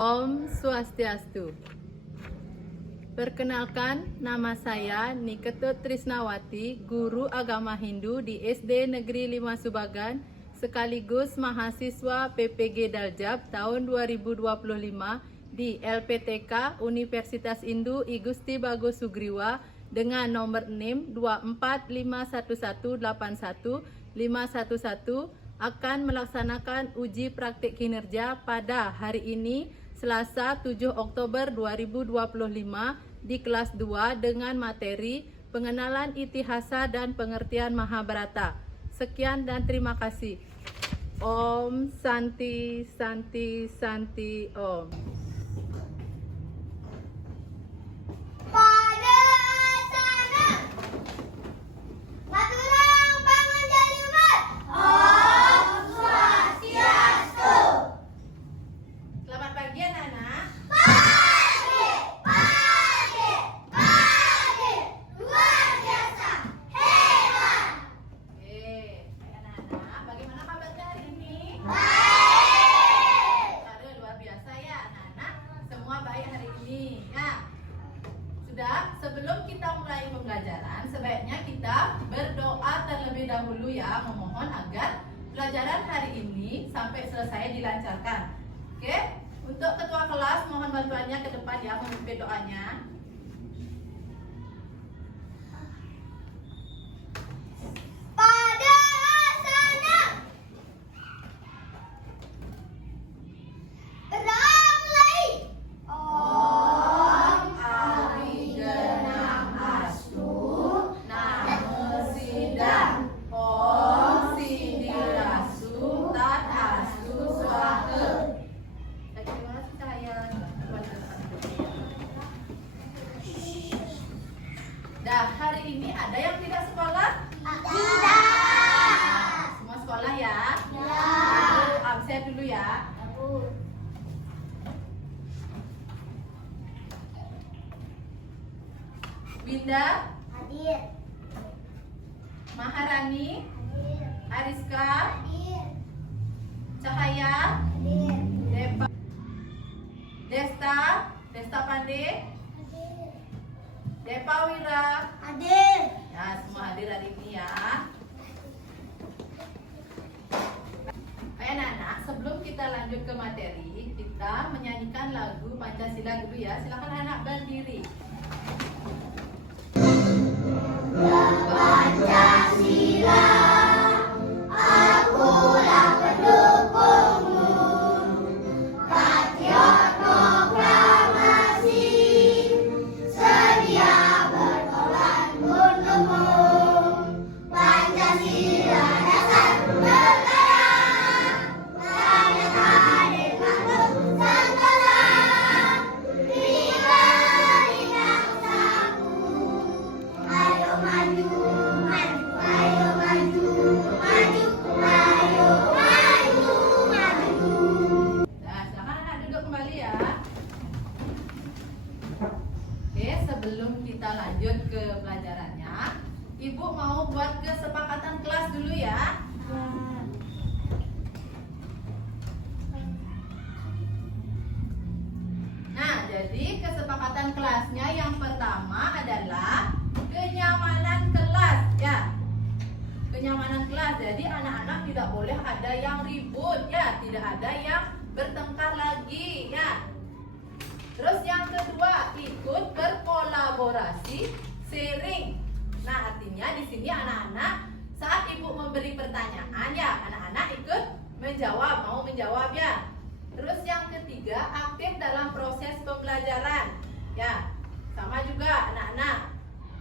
Om Swastiastu. Perkenalkan, nama saya Niketut Trisnawati, guru agama Hindu di SD Negeri 5 Subagan, sekaligus mahasiswa PPG Daljab tahun 2025 di LPTK Universitas Hindu I Gusti Bagus Sugriwa dengan nomor NIM 24511815111 akan melaksanakan uji praktik kinerja pada hari ini Selasa 7 Oktober 2025 di kelas 2 dengan materi pengenalan Itihasa dan pengertian Mahabharata. Sekian dan terima kasih. Om Santi Santi Santi Om. Sebelum kita mulai pembelajaran, sebaiknya kita berdoa terlebih dahulu ya, memohon agar pelajaran hari ini sampai selesai dilancarkan. Oke, untuk ketua kelas mohon bantuannya ke depan ya, memimpin doanya. Hari ini ada yang tidak sekolah? Tidak. Semua sekolah ya? Ya. Absen dulu ya. Winda, Hadir. Maharani, Hadir. Ariska, Hadir. Cahaya, Hadir. Depa, Desta Pande, Hadir. Depa Wira. Hadir. Ya, semua hadir hari ini ya. Baik anak-anak, sebelum kita lanjut ke materi, kita menyanyikan lagu Pancasila dulu ya. Silakan anak berdiri. Pancasila, akulah pendukungmu. Patriot proklamasi, sedia berkorban untukmu. Pancasila dasar negara, rakyat hadir makhluk sentosa. Berikan bangsamu, ayo maju, maju, ayo maju, maju, ayo maju, maju. Nah, silakan anak duduk kembali ya. Oke, sebelum kita lanjut ke pelajarannya, Ibu mau buat kesepakatan kelas dulu ya. Nah, jadi kesepakatan kelasnya yang pertama adalah kenyamanan kelas ya. Kenyamanan kelas. Jadi anak-anak tidak boleh ada yang ribut ya, tidak ada yang bertengkar lagi ya. Terus yang kedua, ikut berkolaborasi, sharing. Nah, artinya di sini anak-anak saat ibu memberi pertanyaan ya, anak-anak ikut menjawab, mau menjawab ya. Terus yang ketiga, aktif dalam proses pembelajaran. Ya, sama juga anak-anak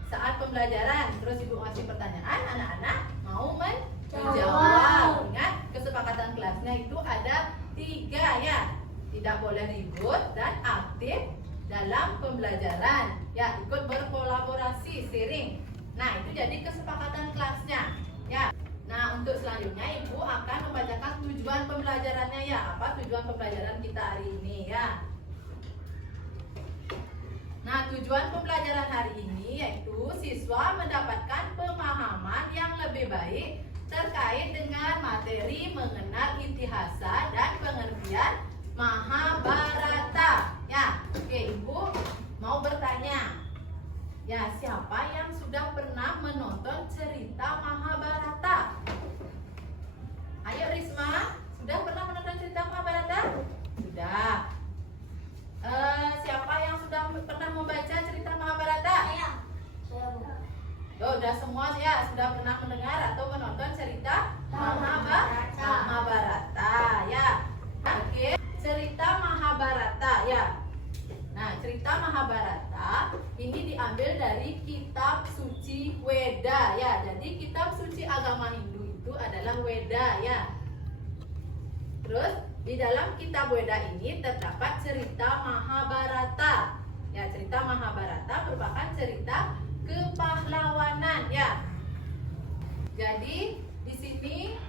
saat pembelajaran, terus ibu ngasih pertanyaan, anak-anak mau menjawab. Ingat, kesepakatan kelasnya itu ada 3 ya. Tidak boleh ribut dan aktif dalam pembelajaran. Ya, ikut berkolaborasi, sharing. Nah, itu jadi kesepakatan kelasnya. Ya. Nah, untuk selanjutnya Ibu akan membacakan tujuan pembelajarannya ya. Apa tujuan pembelajaran kita hari ini ya? Nah, tujuan pembelajaran hari ini yaitu siswa mendapatkan pemahaman yang lebih baik terkait dengan materi mengenal Itihasa dan pengertian Mahabharata. sudah pernah mendengar atau menonton cerita Mahabharata ya. Oke, cerita Mahabharata ya. Nah, cerita Mahabharata ini diambil dari kitab suci Weda ya. Jadi kitab suci agama Hindu itu adalah Weda ya. Terus di dalam kitab Weda ini terdapat cerita Mahabharata. Ya, cerita Mahabharata merupakan cerita kepahlawanan ya. Jadi di sini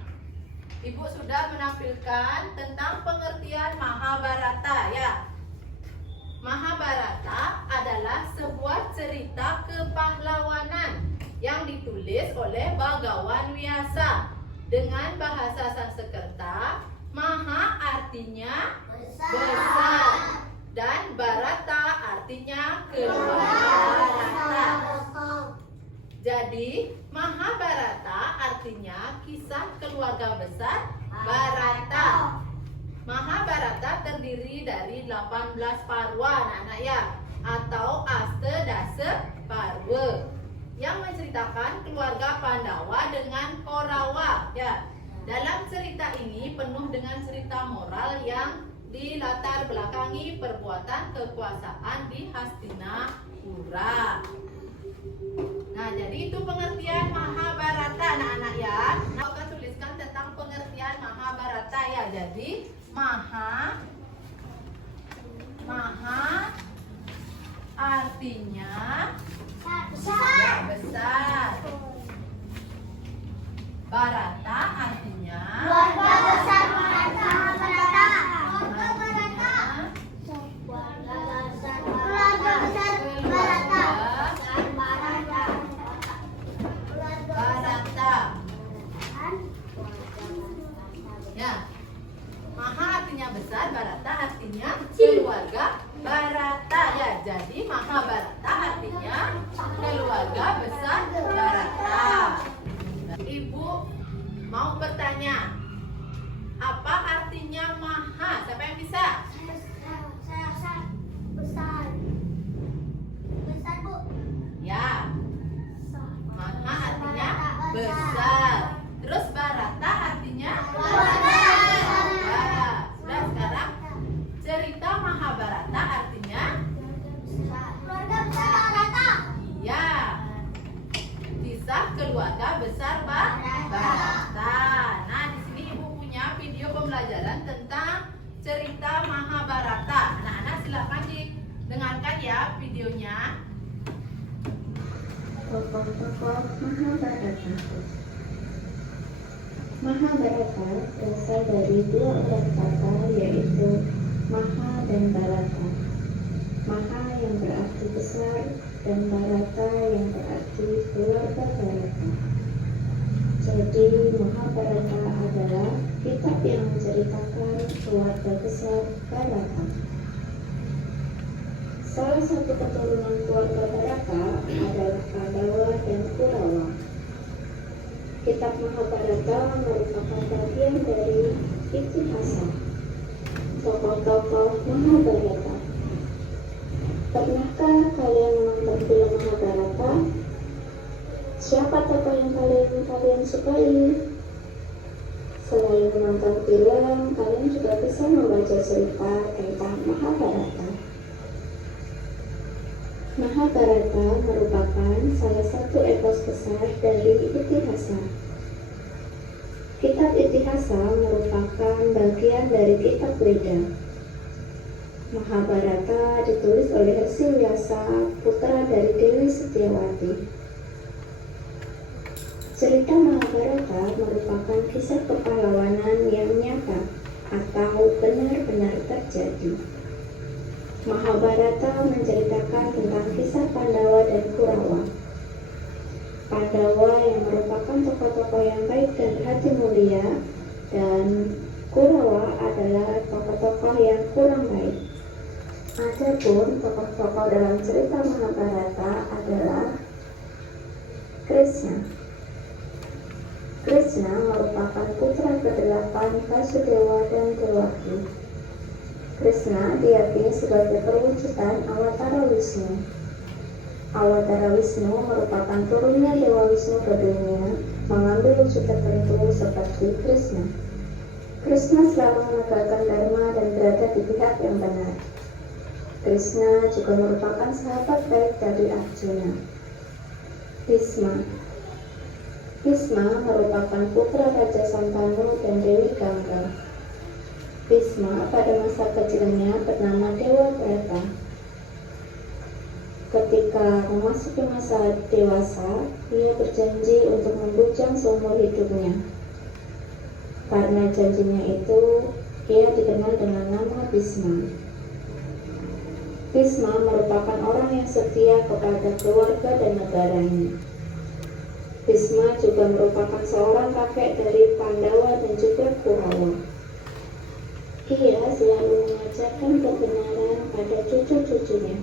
Ibu sudah menampilkan tentang pengertian Mahabharata ya. Mahabharata adalah sebuah cerita kepahlawanan yang ditulis oleh Bhagawan Vyasa dengan bahasa Sanskerta. Maha artinya besar dan Bharata artinya keluarga. Jadi Mahabharata artinya kisah keluarga besar Bharata. Mahabharata terdiri dari 18 parwa anak-anak ya, atau Astadasa Parwa yang menceritakan keluarga Pandawa dengan Kaurawa ya. Dalam cerita ini penuh dengan cerita moral yang dilatar belakangi perbuatan kekuasaan di Hastinapura. Nah, jadi itu pengertian Mahabharata anak-anak ya. Nah, akan tuliskan tentang pengertian Mahabharata ya. Jadi Maha artinya besar. Bharata artinya Keluarga besar Bharata. Keluarga besar Bharata. Bharata. Ya. Maha artinya besar, Bharata artinya keluarga Bharata ya. Jadi Mahabharata artinya keluarga besar Bharata. Ibu mau bertanya, apa artinya maha? Siapa yang bisa? Besar. Besar, Bu. Ya. Maha artinya besar. Terus Bharata artinya keluarga. Sudah, sekarang cerita Mahabharata artinya Keluarga besar Bharata. ya, kisah keluarga besar Bharata. Nah, di sini Ibu punya video pembelajaran tentang cerita Mahabharata. Anak-anak silakan didengarkan ya videonya. Tokoh-tokoh Mahabharata. Mahabharata berasal dari dua orang kata, yaitu Maha dan Bharata. Maha yang berarti besar dan Bharata yang berarti keluarga Bharata. Jadi Mahabharata adalah kitab yang menceritakan keluarga besar Bharata. Salah satu keturunan keluarga Bharata adalah Pandawa dan Kaurawa. Kitab Mahabharata merupakan bagian dari itihasa tokoh-tokoh Mahabharata. Pernahkah kalian menonton film Mahabharata? Siapa tokoh yang kalian sukai? Selain menonton film, kalian juga bisa membaca cerita tentang Mahabharata. Mahabharata merupakan salah satu epos besar dari itihasa. Kitab itihasa merupakan bagian dari kitab Weda. Mahabharata ditulis oleh Rsi Vyasa, putra dari Dewi Setiawati. Cerita Mahabharata merupakan kisah kepahlawanan yang nyata atau benar-benar terjadi. Mahabharata menceritakan tentang kisah Pandawa dan Kaurawa. Pandawa yang merupakan tokoh-tokoh yang baik dan berhati mulia, dan Kaurawa adalah tokoh-tokoh yang kurang baik. Adapun tokoh-tokoh dalam cerita Mahabharata adalah Krishna. Krishna merupakan putra ke-8 Vasudewa dan Devaki. Krishna diyakini sebagai perwujudan awatara Wisnu. Awatara Wisnu merupakan turunnya Dewa Wisnu ke dunia, mengambil wujud tertentu seperti Krishna. Krishna selalu menegakkan dharma dan berada di pihak yang benar. Krishna juga merupakan sahabat baik dari Arjuna. Bhisma merupakan putra Raja Santanu dan Dewi Gangga. Bhisma pada masa kecilnya bernama Dewa Brata. Ketika memasuki masa dewasa, ia berjanji untuk membujang seumur hidupnya. Karena janjinya itu, ia dikenal dengan nama Bhisma. Bhisma merupakan orang yang setia kepada keluarga dan negaranya. Bhisma juga merupakan seorang kakek dari Pandawa dan juga Kurawa. Ia selalu mengajarkan kebenaran pada cucu-cucunya.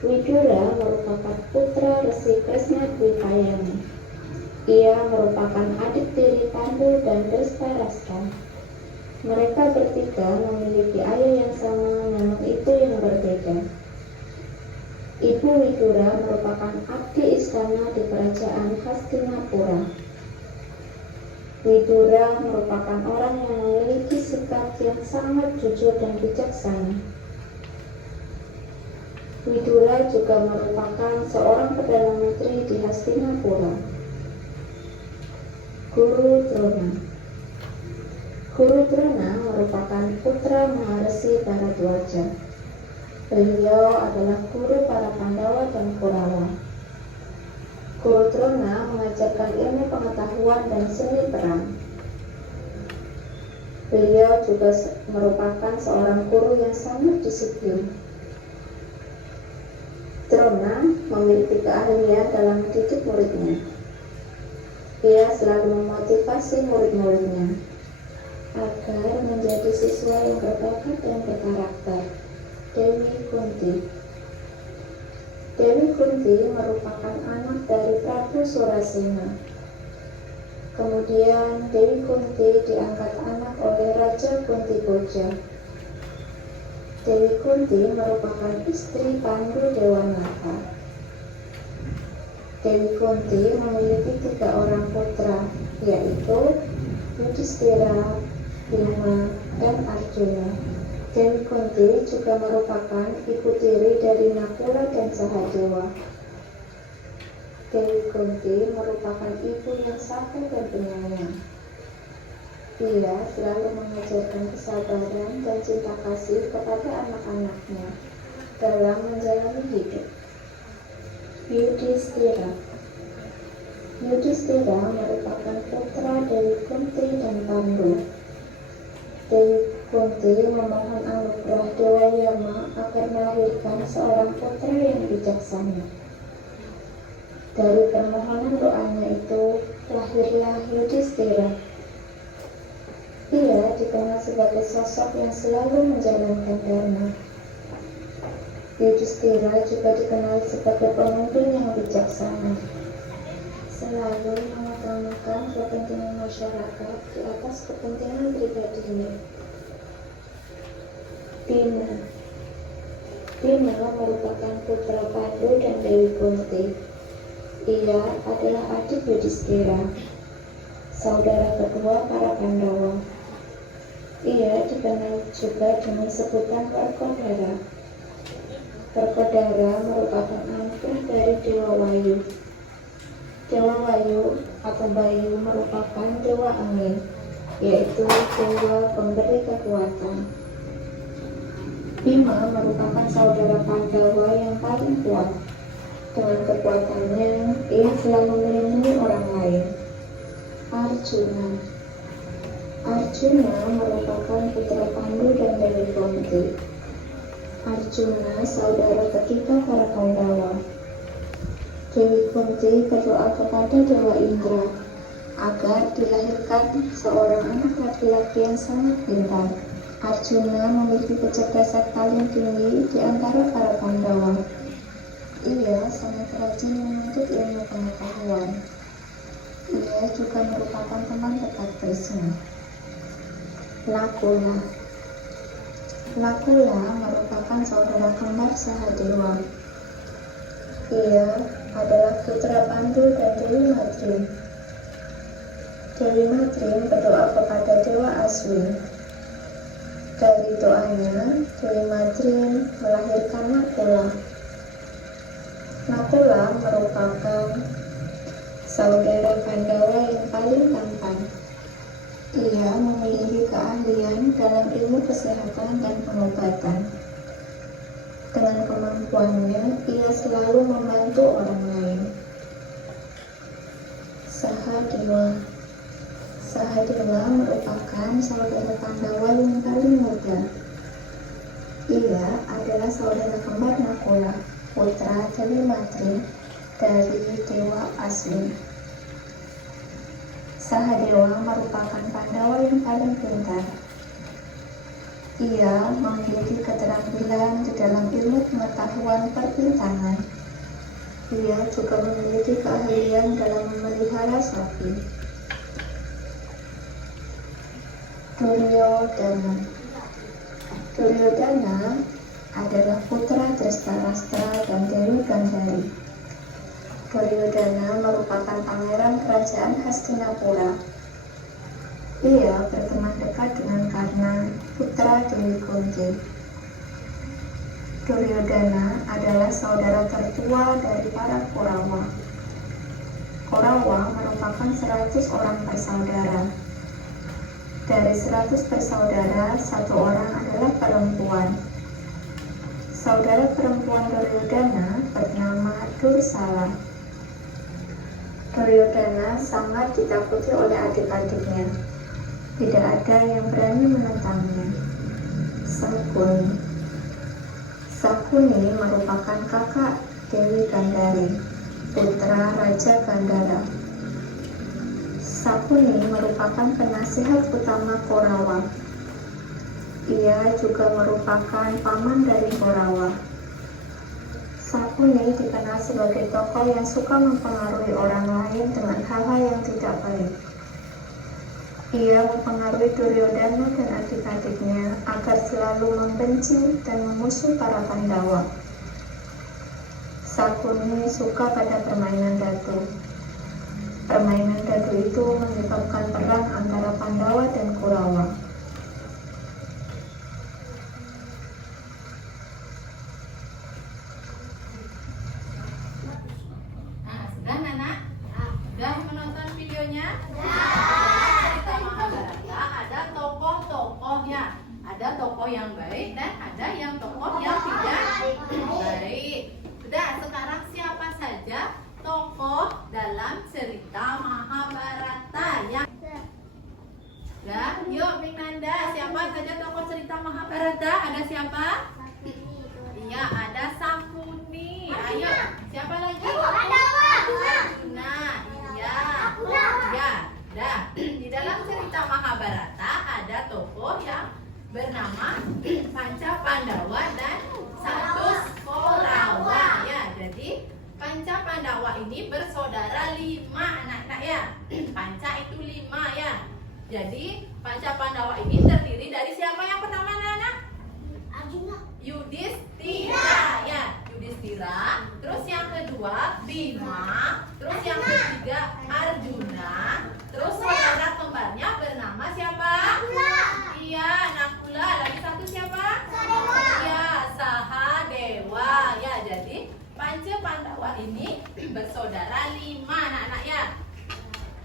Widura merupakan putra Resi Kresna Dwipayana. Ia merupakan adik tiri Pandu dan Drestarasta. Mereka bertiga memiliki ayah yang sama, namun ibu yang berbeda. Ibu Widura merupakan abdi istana di kerajaan Hastinapura. Widura merupakan orang yang memiliki sikap yang sangat jujur dan bijaksana. Widura juga merupakan seorang Perdana Menteri di Hastinapura. Guru Drona merupakan putra Maharesi Bharadwaja. Beliau adalah guru para Pandawa dan Kurawa. Guru Drona mengajarkan ilmu pengetahuan dan seni perang. Beliau juga merupakan seorang guru yang sangat disiplin. Drona memiliki keahlian dalam mendidik muridnya. Ia selalu memotivasi murid-muridnya agar menjadi siswa yang berbakat dan berkarakter. Dewi Kunti merupakan anak dari Prabu Surasena. Kemudian Dewi Kunti diangkat anak oleh Raja Kuntiboja. Dewi Kunti merupakan istri Pandu Dewanata. Dewi Kunti memiliki 3 orang putra, yaitu Yudhistira, Bhima, dan Arjuna. Dewi Kunti juga merupakan ibu tiri dari Nakula dan Sahadewa. Dewi Kunti merupakan ibu yang sabar dan penyayang. Ia selalu mengajarkan kesabaran dan cinta kasih kepada anak-anaknya dalam menjalani hidup. Yudhistira merupakan putra Dewi Kunti dan Pandu. Dewi Kunti memohon anugerah Dewa Yama agar melahirkan seorang putra yang bijaksana. Dari permohonan doanya itu lahirlah Yudhistira. Ia dikenal sebagai sosok yang selalu menjalankan dharma. Yudhistira juga dikenal sebagai pemimpin yang bijaksana, selalu mengutamakan kepentingan masyarakat di atas kepentingan pribadinya. Bhima merupakan putra Pandu dan Dewi Kunti. Ia adalah adik Yudhistira, saudara kedua para Pandawa. Ia dikenal juga dengan sebutan Werkodara. Werkodara merupakan anak dari Dewa Wayu. Dewa Wayu atau Bayu merupakan dewa angin, yaitu dewa pemberi kekuatan. Bhima merupakan saudara Pandawa yang paling kuat. Dengan kekuatannya, ia selalu melindungi orang lain. Arjuna merupakan putra Pandu dan Dewi Kunti. Arjuna saudara ketiga para Pandawa. Dewi Kunti berdoa kepada Dewa Indra agar dilahirkan seorang anak laki-laki yang sangat pintar. Arjuna memiliki kecerdasan paling tinggi di antara para Pandawa. Ia sangat rajin menuntut ilmu pengetahuan. Ia juga merupakan teman dekat Krishna. Nakula merupakan saudara kembar Sahadewa. Ia adalah putra Pandu dan Dewi Madrim. Dewi Madrim berdoa kepada Dewa Aswin. Dari doanya, Dewi Madrim melahirkan Nakula. Nakula merupakan saudara Pandawa yang paling tampan. Ia memiliki keahlian dalam ilmu kesehatan dan pengobatan. Dengan kemampuannya, ia selalu membantu orang lain. Sahadewa. Sahadewa merupakan saudara Pandawa yang paling muda. Ia adalah saudara kembar Nakula, putra Dewi Madrim dari Dewa Aswin. Sahadewa merupakan Pandawa yang paling pintar. Ia memiliki keterampilan di dalam ilmu pengetahuan perbintangan. Ia juga memiliki keahlian dalam memelihara sapi. Duryodhana. Duryodhana adalah putra Dhritarashtra dan Dewi Gandhari. Duryodhana merupakan pangeran kerajaan Hastinapura. Ia berteman dekat dengan Karna, putra Dewi Kunti. Duryodhana adalah saudara tertua dari para Korawa. Korawa merupakan 100 orang bersaudara. Dari 100 bersaudara, 1 orang adalah perempuan. Saudara perempuan Duryodhana bernama Dursala. Duryodhana sangat ditakuti oleh adik-adiknya. Tidak ada yang berani menentangnya. Sakuni. Sakuni merupakan kakak Dewi Gandhari, putra Raja Gandhara. Sakuni merupakan penasihat utama Korawa. Ia juga merupakan paman dari Korawa. Sakuni dikenal sebagai tokoh yang suka mempengaruhi orang lain dengan hal-hal yang tidak baik. Ia mempengaruhi Duryodhana dan adik-adiknya agar selalu membenci dan memusuhi para Pandawa. Sakuni suka pada permainan dadu. Permainan dadu itu menyebabkan perang antara Pandawa dan Kurawa. Nah, sudah Nana? Sudah menonton videonya? Ada tokoh-tokohnya, ada tokoh yang baik dan ada yang tokoh yang tidak baik. Sudah, sekarang siapa saja tokoh dalam cerita Mahabharata yang ya, yuk Minanda, siapa saja tokoh cerita Mahabharata? Ada siapa? Iya, ada Sakuni. Ayo, siapa lagi? Arjuna. Iya. Iya. Dah, di dalam cerita Mahabharata ada tokoh yang bernama Panca Pandawa dan 100 Korawa ya. Jadi Panca Pandawa ini bersaudara 5 anak-anak ya. Panca itu 5 ya. Jadi Panca Pandawa ini terdiri dari siapa yang pertama anak-anak? Yudhistira ya. Yudhistira. Terus yang kedua Bima. Terus yang ketiga Arjuna. Terus saudara kembarnya bernama siapa? Iya, Nakula. Lagi satu siapa? Iya, Sahadewa. Ya, jadi Panca Pandawa ini bersaudara 5 anak-anak ya.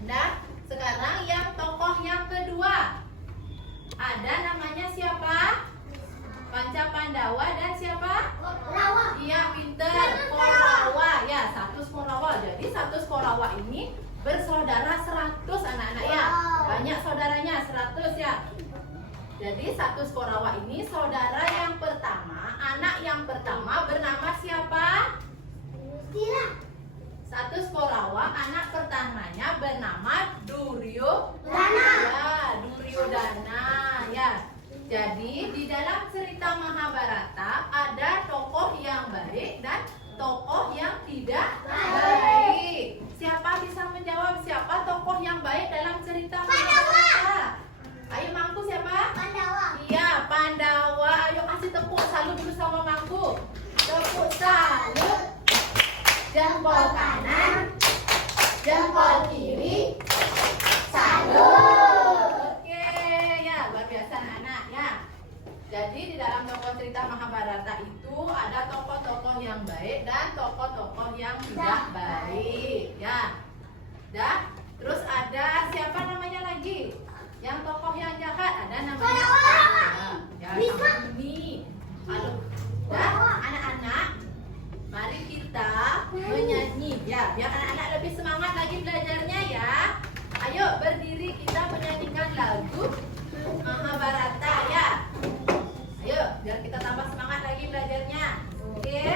Nah, sekarang yang tokoh yang kedua. Ada namanya siapa? Panca Pandawa dan siapa? Iya, pinter. Korawa. Ya, 100 Korawa. Jadi 100 Korawa ini bersaudara 100 anak-anak ya. Banyak saudaranya 100 ya. Jadi 100 Korawa ini saudara yang pertama, anak yang pertama bernama siapa? 100 Korawa, anak pertamanya bernama Duryodhana. Ya, Duryodhana ya. Jadi di dalam cerita Mahabharata ada tokoh yang baik dan tokoh yang tidak baik. Siapa bisa menjawab siapa tokoh yang baik dalam cerita Mahabharata? Ayo Mangku siapa? Pandawa. Iya, Pandawa. Ayo jempol kanan, jempol kiri, salut. Oke, ya luar biasa anak-anak ya. Jadi di dalam tokoh cerita Mahabharata itu ada tokoh-tokoh yang baik dan tokoh-tokoh yang tidak baik ya. Dah, terus ada siapa namanya lagi? Yang tokoh yang jahat ada namanya ya, ini. Lalu, dah anak-anak, mari kita menyanyi ya, biar anak-anak lebih semangat lagi belajarnya ya. Ayo berdiri kita menyanyikan lagu Mahabharata ya. Ayo, biar kita tambah semangat lagi belajarnya. Oke?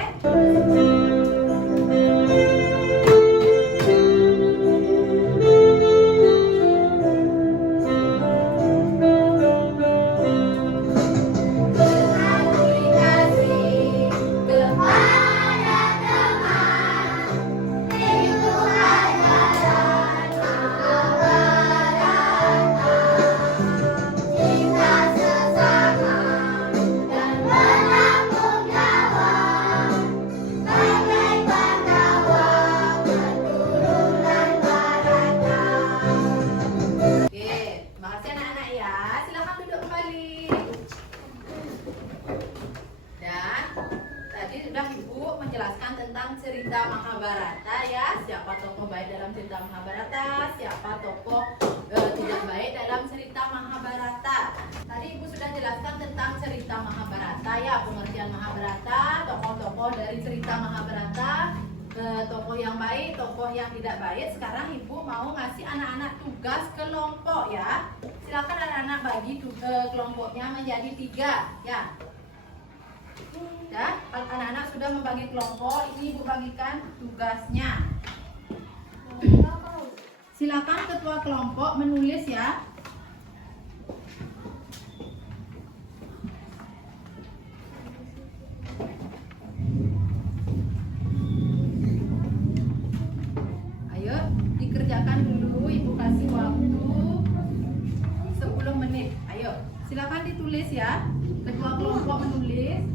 Menjelaskan tentang cerita Mahabharata ya, siapa tokoh baik dalam cerita Mahabharata, siapa tokoh tidak baik dalam cerita Mahabharata. Tadi Ibu sudah jelaskan tentang cerita Mahabharata ya, pengertian Mahabharata, tokoh-tokoh dari cerita Mahabharata, tokoh yang baik, tokoh yang tidak baik. Sekarang Ibu mau ngasih anak-anak tugas kelompok ya. Silakan anak-anak bagi kelompoknya menjadi 3 ya. Ya, anak-anak sudah membagi kelompok, ini Ibu bagikan tugasnya. Silakan ketua kelompok menulis ya. Ayo, dikerjakan dulu, Ibu kasih waktu 10 menit. Ayo, silakan ditulis ya. Ketua kelompok menulis.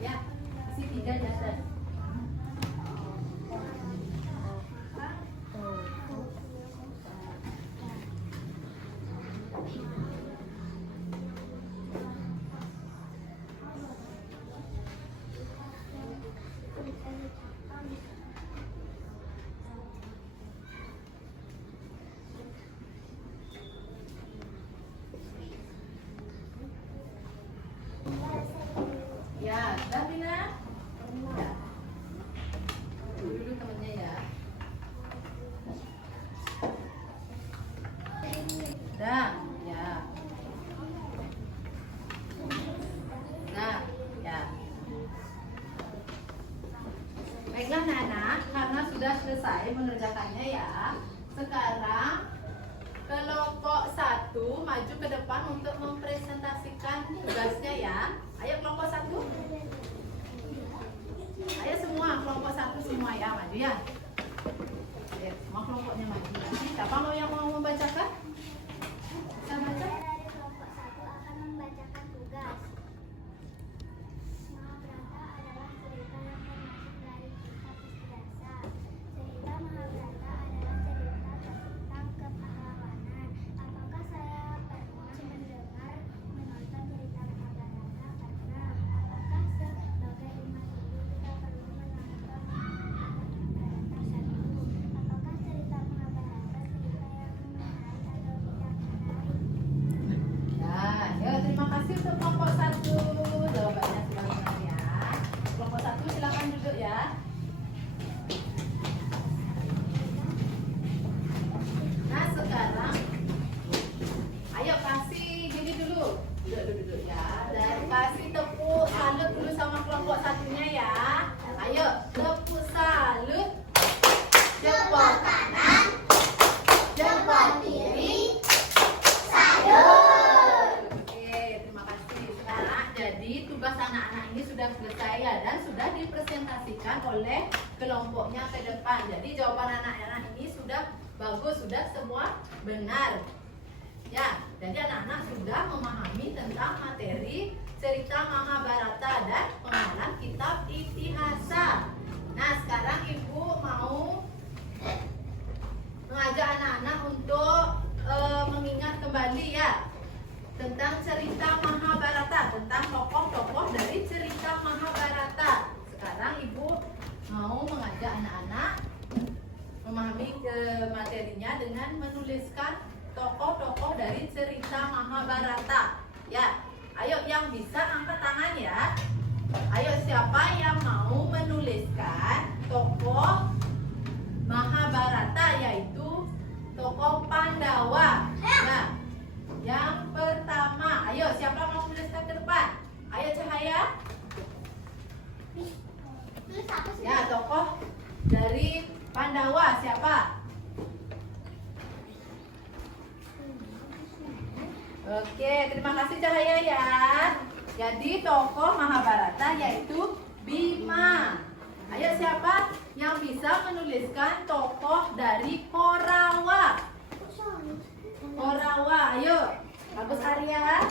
Ya, kasih 3 jasa. Ya, dah Bina. Ya. Dulu temennya ya. Dah, ya. Nah, ya. Baiklah Nana, karena sudah selesai mengerjakannya ya. Sekarang kelompok 1 maju ke depan untuk mempresentasikan tugasnya ya. Ayo kelompok 1. Ayo semua kelompok 1 semua ya, maju ya. Ayo, semua kelompoknya maju. Siapa yang mau membacakan? Bisa baca? Dari kelompok 1 akan membacakan tugas. Mahabharata adalah cerita yang termasuk dari kitab Istidasa. Cerita Mahabharata adalah cerita tentang kepahlawanan. Apakah saya pernah mendengar menonton cerita Mahabharata? Pernah. Apakah sebagai umat Hindu kita perlu menonton Mahabharata 1? Apakah cerita Mahabharata cerita yang menarik atau tidak menarik? Ya, ya terima kasih untuk kelompok 1. Jawabannya sudah benar ya. Kelompok 1 silakan duduk ya. Nah sekarang, ayo kasih gini dulu. Duduk ya. Dan kasih tepuk salut dulu sama kelompok 1-nya ya. Ayo tepuk salut. Jempol kanan, jempol kiri, salut. Oke, terima kasih. Sekarang jadi tugas anak-anak ini sudah selesai ya, dan sudah dipresentasikan oleh kelompoknya ke depan. Jadi jawaban anak-anak ini sudah bagus, sudah semua benar. Ya, jadi anak-anak sudah memahami tentang materi cerita Mahabharata dan pengenalan kitab Itihasa. Nah, sekarang Ibu mau mengajak anak-anak untuk mengingat kembali ya tentang cerita Mahabharata, tentang tokoh-tokoh dari cerita Mahabharata. Sekarang Ibu mau mengajak anak-anak memahami materinya dengan menuliskan tokoh-tokoh dari cerita Mahabharata. Ya, ayo yang bisa angkat tangan ya. Ayo siapa yang mau menuliskan tokoh Mahabharata, yaitu tokoh Pandawa. Nah, yang pertama, ayo siapa mau menuliskan ke depan? Ayo Cahaya. Ya, tokoh dari Pandawa siapa? Oke, terima kasih Cahaya ya. Jadi tokoh Mahabharata yaitu Bima. Ayo siapa yang bisa menuliskan tokoh dari Korawa? Korawa, ayo. Bagus Arya.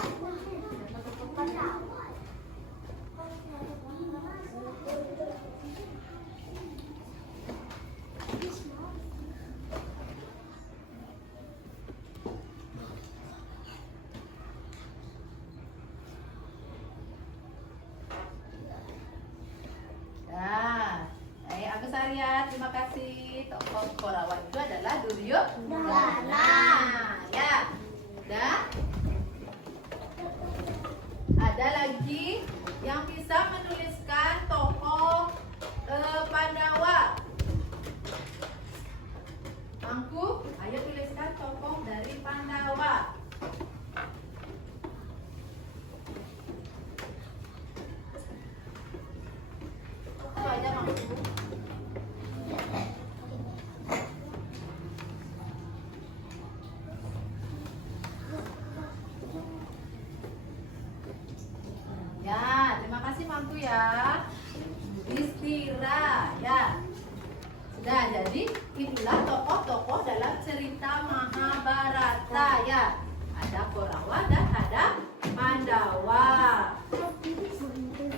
Nah, Agus Arya, terima kasih. Tokoh Korawa itu adalah Duryodhana. Ya, dan ada lagi yang bisa menuliskan tokoh Pandawa. Mangku, ayo tuliskan tokoh dari Pandawa. Itu aja Mangku. Ya, terima kasih Mangku ya. Istira ya. Sudah, jadi inilah tokoh-tokoh dalam cerita Mahabharata ya. Ada Korawa dan ada Pandawa.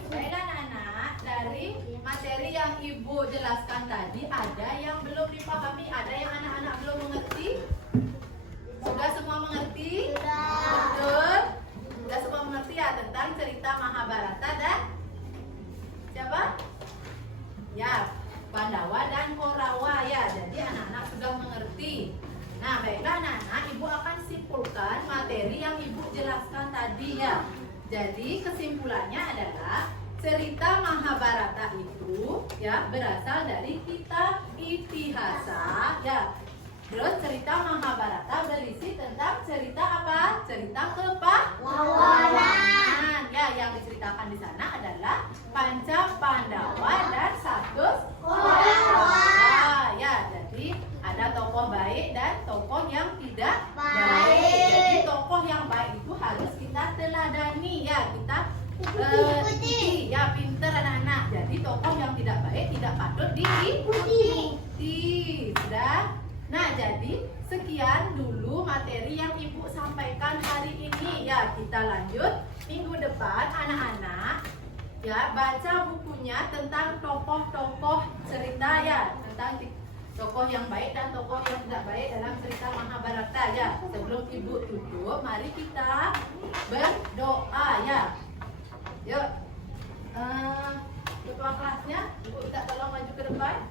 Baiklah anak-anak, dari materi yang Ibu jelaskan tadi ada yang belum dipahami, ada yang anak-anak belum mengerti? Sudah semua mengerti? Betul? Sudah semua mengerti ya tentang cerita Mahabharata dan siapa? Ya, Pandawa dan Korawa ya. Jadi anak-anak sudah mengerti. Nah, baiklah anak-anak, Ibu akan simpulkan materi yang Ibu jelaskan tadi ya. Jadi kesimpulannya adalah cerita Mahabharata itu ya berasal dari kitab Itihasa ya. Terus cerita Mahabharata berisi tentang cerita apa? Cerita kepahlawanan. Ya, yang diceritakan di sana adalah Panca Pandawa dan 100 Korawa. Ya, jadi ada tokoh baik dan tokoh yang tidak baik. Jadi tokoh yang baik itu harus kita teladani ya, kita ikuti ya, pinter anak-anak. Jadi tokoh yang tidak baik tidak patut diikuti. Sudah. Nah, jadi sekian dulu materi yang Ibu sampaikan hari ini ya. Kita lanjut minggu depan anak-anak ya, baca bukunya tentang tokoh-tokoh cerita ya, tentang tokoh yang baik dan tokoh yang tidak baik dalam cerita Mahabharata ya. Sebelum Ibu tutup, mari kita berdoa ya. Yuk, ketua kelasnya Ibu minta tolong maju ke depan.